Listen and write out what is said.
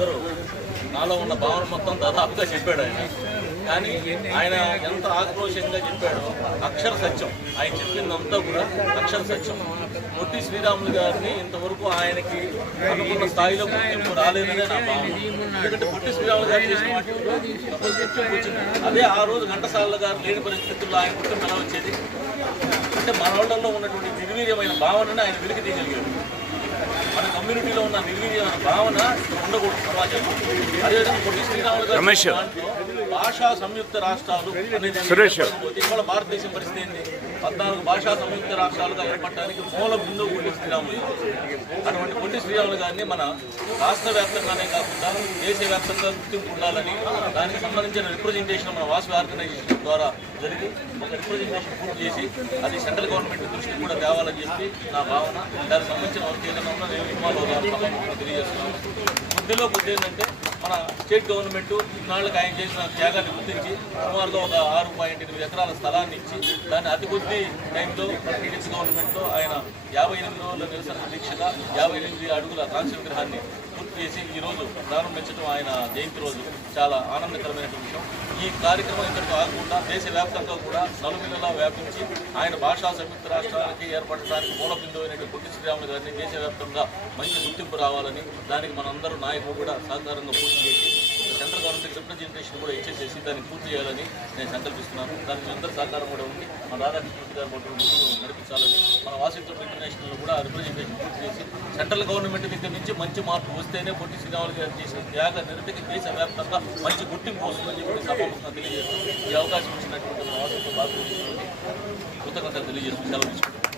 Brother నాలో ఉన్న భావన మొత్తం దాదాపుగా చెప్పాడు ఆయన. కానీ ఆయన ఎంత ఆక్రోషంగా చెప్పాడో అక్షర సత్యం. ఆయన చెప్పిందంతా కూడా అక్షర సత్యం. పొట్టి శ్రీరాములు గారిని ఇంతవరకు ఆయనకి అనుకున్న స్థాయిలో గుర్తింపు రాలేదనే నా భావన. ఎందుకంటే పొట్టి శ్రీరాములు గారు చేసిన వాటిలో గుర్తింపు వచ్చింది. అదే ఆ రోజు ఘంటసాల గారు లేని పరిస్థితుల్లో ఆయన గుర్తింపు ఎలా వచ్చేది అంటే మన వాళ్ళల్లో ఉన్నటువంటి నిర్వీర్యమైన భావనని ఆయన వెలికి తీయగలిగాడు. మన కమ్యూనిటీలో ఉన్న నిర్వీర్యమైన భావన ఉండకూడదు సమాజంలో. అదేవిధంగా పొట్టి శ్రీరాములు గారు భాషా సంయుక్త రాష్ట్రాలు అనేది ఇవాళ భారతదేశం పరిస్థితి ఏంటి? 14 భాషా సంయుక్త రాష్ట్రాలుగా ఏర్పడడానికి మూల బిందువు పొట్టి శ్రీరాములు. అటువంటి పొట్టి శ్రీరాములు గారిని మన రాష్ట్ర వ్యాప్తంగానే కాకుండా దేశవ్యాప్తంగా గుర్తింపు ఉండాలని దానికి సంబంధించిన రిప్రజెంటేషన్ మన వాసవి ఆర్గనైజేషన్ ద్వారా జరిగి ఒక రిప్రజెంటేషన్ పూర్తి చేసి అది సెంట్రల్ గవర్నమెంట్ దృష్టికి కూడా తేవాలని చెప్పి నా భావన. దానికి సంబంధించిన వర్క్ ఏదైనా ఉన్నా నేను ఇన్వాల్వ్ అవుతాను తెలియజేస్తున్నాను. బుద్ధిలో బుద్ధి ఏంటంటే మన స్టేట్ గవర్నమెంట్ ఇన్నాళ్ళకి ఆయన చేసిన త్యాగాన్ని గుర్తించి సుమారుగా ఒక 6.8 ఎకరాల స్థలాన్ని ఇచ్చి దాన్ని అతి కొద్ది టైంలో టీడీపీ గవర్నమెంట్లో ఆయన 58 రోజుల నిరసన దీక్షగా 58 అడుగుల కాంస్య విగ్రహాన్ని పూర్తి చేసి ఈరోజు ప్రారంభించడం ఆయన జయంతి రోజు చాలా ఆనందకరమైన విషయం. ఈ కార్యక్రమం ఇక్కడితో ఆగకుండా దేశవ్యాప్తంగా కూడా నలుమూలలా వ్యాపించి ఆయన భాషా సంయుక్త రాష్ట్రాలకి ఏర్పడడానికి మూల బిందువు అయినటువంటి పొట్టి శ్రీరాములు గారిని దేశవ్యాప్తంగా మంచి గుర్తింపు రావాలని దానికి మనందరూ నాయకులు కూడా సహకారంగా పూర్తి చేసి సెంట్రల్ గవర్నమెంట్ రిప్రజెంటేషన్ కూడా ఇచ్చేసేసి దాన్ని పూర్తి చేయాలని నేను సంకల్పిస్తున్నాను. దానికి మీ అందరి సహకారం కూడా ఉంది. మన రాధాకృష్ణ గారు ముందు నడిపించాలని మన వాషింగ్టన్ ఇంటర్నేషనల్లో కూడా రిప్రజెంటేషన్ పూర్తి చేసి సెంట్రల్ గవర్నమెంట్ దగ్గర నుంచి మంచి మార్పు వస్తేనే పొట్టి శ్రీరాములు గారు చేసిన త్యాగ నిరతికి దేశవ్యాప్తంగా మంచి గుర్తింపు వస్తుందని చెప్పి సభాముఖంగా తెలియజేస్తూ ఈ అవకాశం ఇచ్చినటువంటి మన వాషింగ్టన్ భారతదేశంలోని కృతజ్ఞతలు తెలియజేస్తూ సెలవు తీసుకుంటున్నాను.